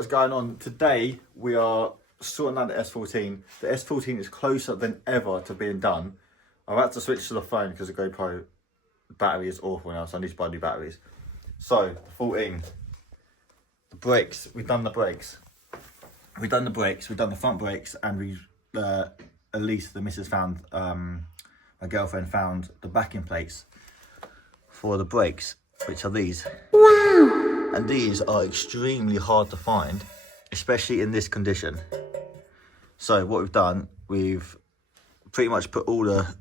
what is going on? Today we are sorting out the S14. The S14 is closer than ever to being done. I've had to switch to the phone because the GoPro battery is awful now, so I need to buy new batteries. So, 14. The brakes. We've done the brakes. We've done the brakes. We've done the front brakes, and we, at least the missus found, my girlfriend found the backing plates for the brakes, which are these. Wow! And these are extremely hard to find, especially in this condition. So what we've done, we've pretty much put all the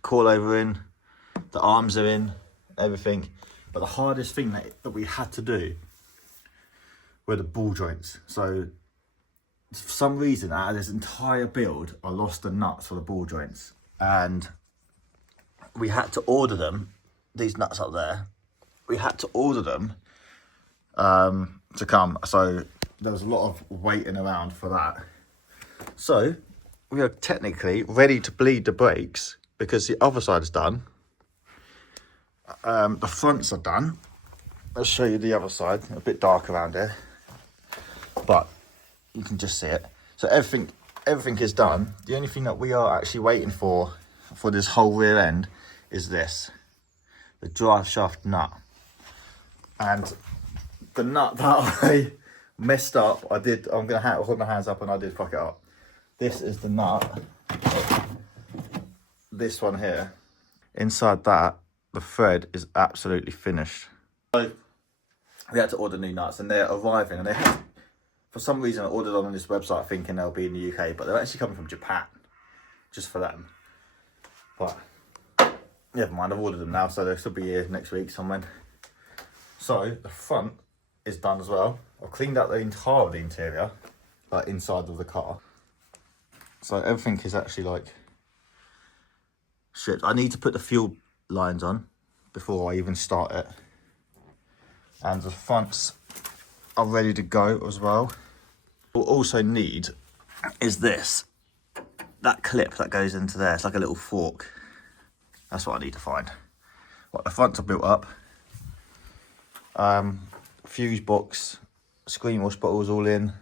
coilover in, the arms are in, everything. But the hardest thing that we had to do were the ball joints. So for some reason, out of this entire build, I lost the nuts for the ball joints. And we had to order them, these nuts up there, we had to order them to come. So there was a lot of waiting around for that. So we are technically ready to bleed the brakes because the other side is done. The fronts are done. I'll show you the other side, a bit dark around here, but you can just see it. So everything is done. The only thing that we are actually waiting for this whole rear end is this, the drive shaft nut. And the nut that I messed up, I'm gonna hold my hands up, and I did fuck it up. This is the nut, this one here. Inside that, the thread is absolutely finished. So we had to order new nuts, and they're arriving, and they have, for some reason I ordered on this website thinking they'll be in the UK, but they're actually coming from Japan, just for them. But never mind, I've ordered them now, so they should be here next week somewhere. So the front is done as well. I've cleaned out the entire of the interior, like inside of the car. So everything is actually like shit. I need to put the fuel lines on before I even start it. And the fronts are ready to go as well. What we'll also need is this, that clip that goes into there. It's like a little fork. That's what I need to find. Right, the fronts are built up. Fuse box, screen wash bottles all in.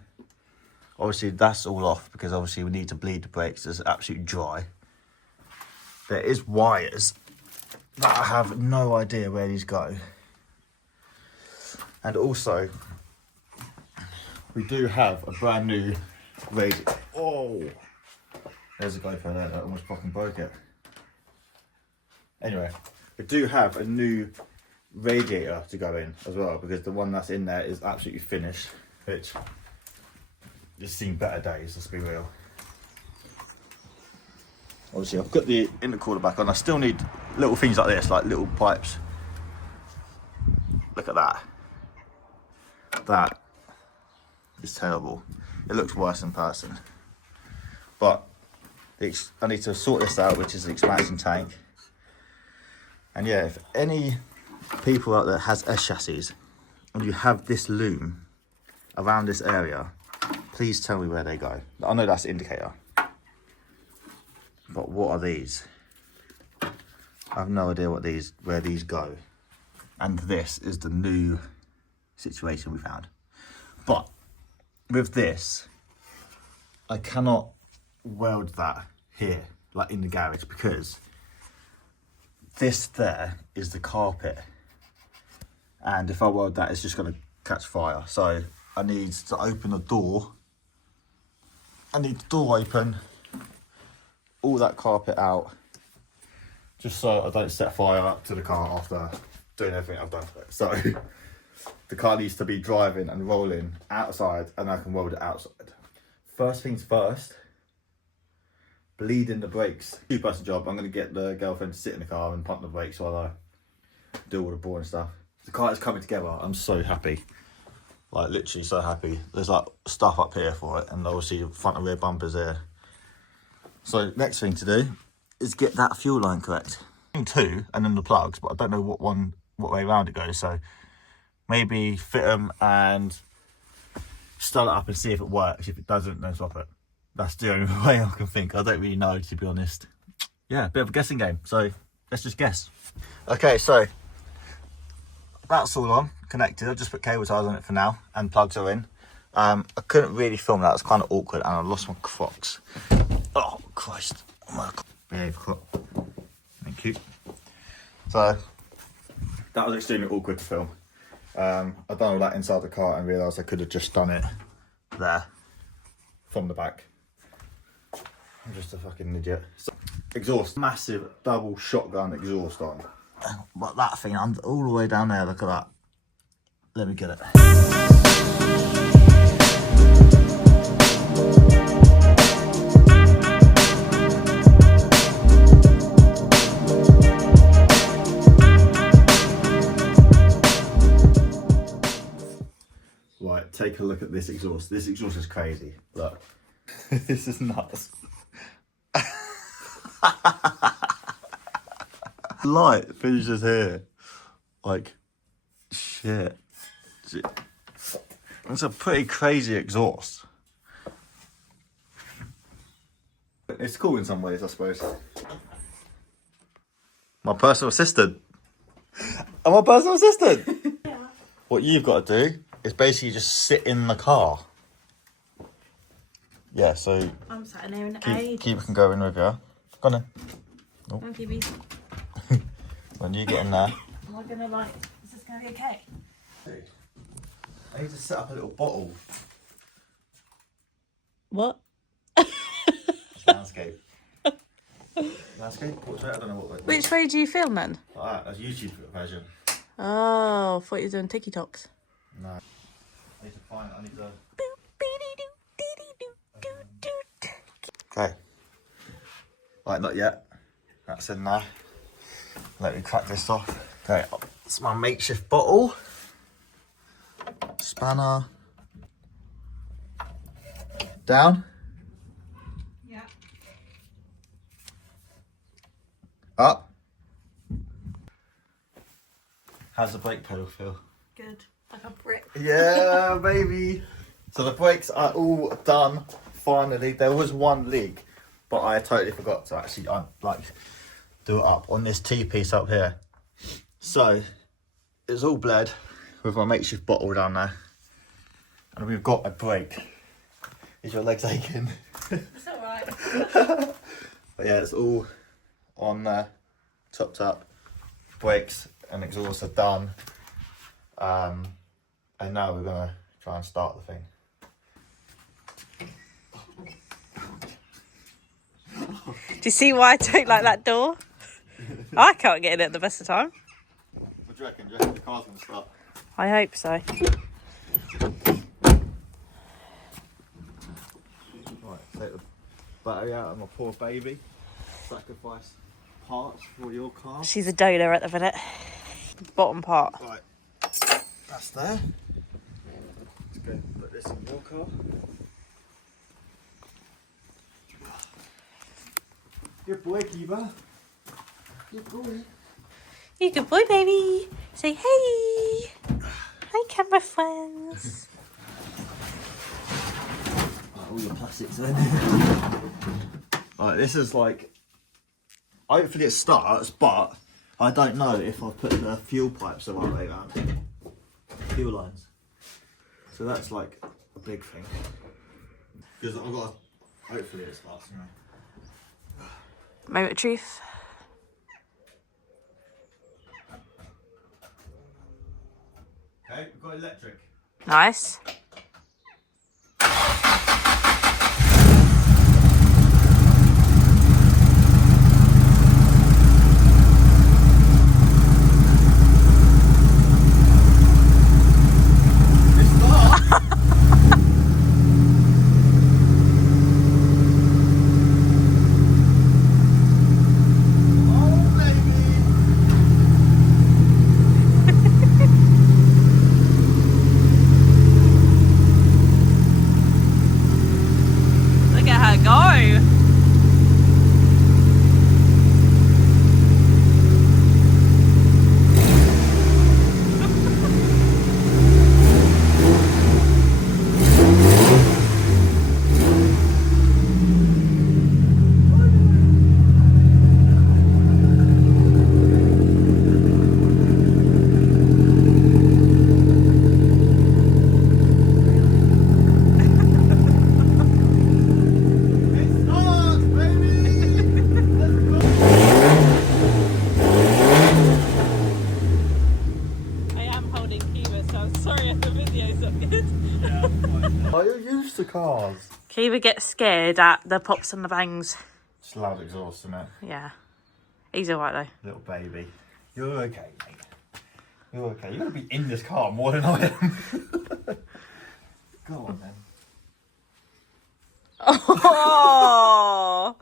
Obviously that's all off because obviously we need to bleed the brakes. It's absolutely dry. There is wires that I have no idea where these go. And also, we do have a brand new radio. Oh, there's a GoPro there that almost fucking broke it. Anyway, we do have a new radiator to go in as well, because the one that's in there is absolutely finished, which has seen better days, let's be real. Obviously I've got the intercooler back on. I still need little things like this, like little pipes. Look at that. That is terrible. It looks worse in person. But I need to sort this out, which is the expansion tank. And yeah, if any people out there has S chassis and you have this loom around this area, please tell me where they go. I know that's the indicator, but what are these? I have no idea where these go. And this is the new situation we found. But with this, I cannot weld that here, like in the garage, because this there is the carpet. And if I weld that, it's just gonna catch fire. So I need to open the door. I need the door open, all that carpet out, just so I don't set fire up to the car after doing everything I've done to it. So the car needs to be driving and rolling outside, and I can weld it outside. First things first, bleeding the brakes. Two-person job. I'm gonna get the girlfriend to sit in the car and pump the brakes while I do all the boring stuff. The car is coming together. I'm so happy. Like literally so happy. There's like stuff up here for it, and obviously front and rear bumpers here. So next thing to do is get that fuel line correct. Two, and then the plugs, but I don't know what way around it goes. So maybe fit them and start it up and see if it works. If it doesn't, then swap it. That's the only way I can think. I don't really know, to be honest. Yeah, a bit of a guessing game. So let's just guess. Okay, so that's all on, connected. I've just put cable ties on it for now, and plugs are in. I couldn't really film that. It was kind of awkward, and I lost my Crocs. Oh Christ! Oh my God. Behave, Croc. Thank you. So that was extremely awkward to film. I done all that inside the car and realised I could have just done it there from the back. I'm just a fucking idiot. So, exhaust, massive double shotgun exhaust on. But that thing, I'm all the way down there. Look at that. Let me get it. Right, take a look at this exhaust. This exhaust is crazy. Look, this is nuts. Light finishes here. Like, shit. It's a pretty crazy exhaust. It's cool in some ways, I suppose. My personal assistant. I'm my personal assistant. Yeah. What you've got to do is basically just sit in the car. Yeah, so I'm sat in there in Keep can go in with you. Go on then. Nope. Come on, Keepy. When you get in there. Am I gonna like? Is this gonna be okay? Dude, I need to set up a little bottle. What? Landscape. Landscape? Portrait? I don't know what. Which way do you film then? Like that. That's YouTube version. Oh, I thought you were doing TikToks. No. I need to find. I need to. Okay. Right, not yet. That's in there. Let me crack this off. Okay, it's my makeshift bottle. Spanner. Down. Yeah. Up. How's the brake pedal feel? Good. Like a brick. Yeah, baby. So the brakes are all done. Finally, there was one leak, but I totally forgot to actually do it up on this T-piece up here. So it's all bled with my makeshift bottle down there, and we've got a brake. Is your legs aching? It's alright. But yeah, it's all on there, topped up. Brakes and exhaust are done, and now we're gonna try and start the thing. Do you see why I don't like that door? I can't get in at the best of time. What do you reckon? Do you reckon the car's gonna start? I hope so. Right, take the battery out of my poor baby. Sacrifice parts for your car. She's a donor at the minute. The bottom part. Right, that's there. Let's go put this in your car. Good boy, Kiba. Good boy. You good boy, baby. Say hey. Hi, camera friends. All your plastics in. Right, this is like. Hopefully it starts, but I don't know if I put the fuel pipes the right way around. Fuel lines. So that's like a big thing. Because I've got. Hopefully it starts. You know. Moment of truth. Okay, we've got electric. Nice. Kiva gets scared at the pops and the bangs. It's loud exhaust, isn't it? Yeah. He's alright though. Little baby. You're okay, mate. You're okay. You're going to be in this car more than I am. Go on, then. Oh!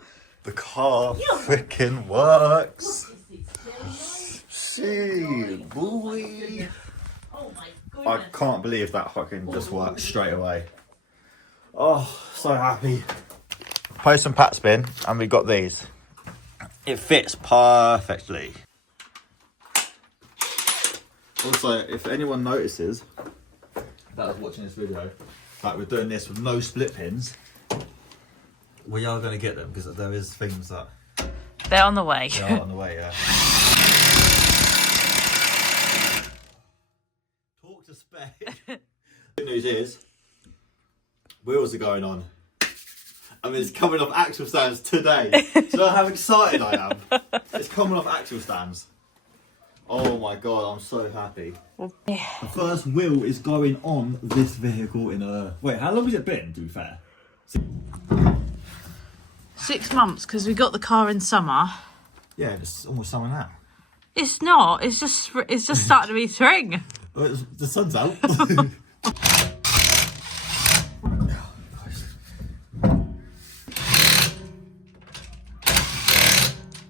The car freaking works. See, boy. Oh my I can't believe that fucking just worked straight away. Oh, so happy. Post and Pat's bin, and we got these. It fits perfectly. Also, if anyone notices that was watching this video, that we're doing this with no split pins, we are going to get them because there is things that They're on the way. they are on the way. Yeah. Talk to spec. Good news is, wheels are going on. I mean, it's coming off axle stands today. Do you know how excited I am? It's coming off axle stands. Oh my god, I'm so happy. Yeah. The first wheel is going on this vehicle in a... Wait, how long has it been, to be fair? 6 months because we got the car in summer. Yeah, it's almost summer now. It's not. It's just starting to be spring. Oh, the sun's out.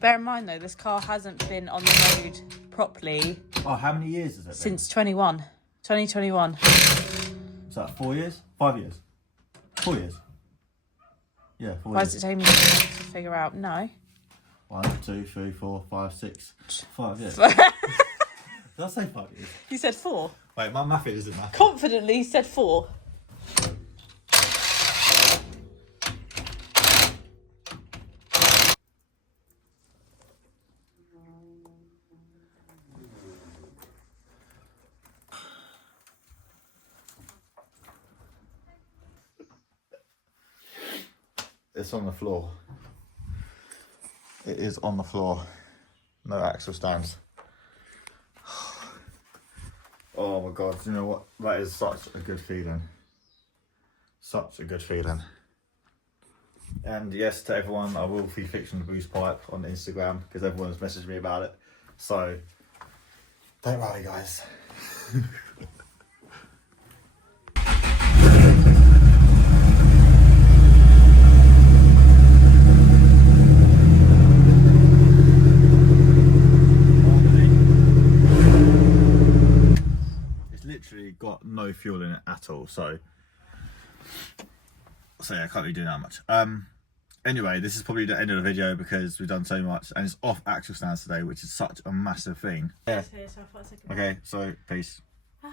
Bear in mind though, this car hasn't been on the road properly Oh, how many years has it been? since 2021. Is that 4 years? 5 years? 4 years? Yeah, 4 Why years. does it take me to figure out? No. 1, 2, 3, 4, 5, 6, 5 years. Did I say 5 years? You said 4. Wait, my math isn't math. Confidently said 4. It's on the floor. It is on the floor. No axle stands. Oh my god, do you know what? That is such a good feeling. Such a good feeling. And yes, to everyone, I will be fixing the boost pipe on Instagram because everyone's messaged me about it. So, don't worry, guys. Literally got no fuel in it at all, so yeah, I can't really do that much. Anyway, this is probably the end of the video because we've done so much and it's off axle stands today, which is such a massive thing. Yeah. Okay, so peace. Bye.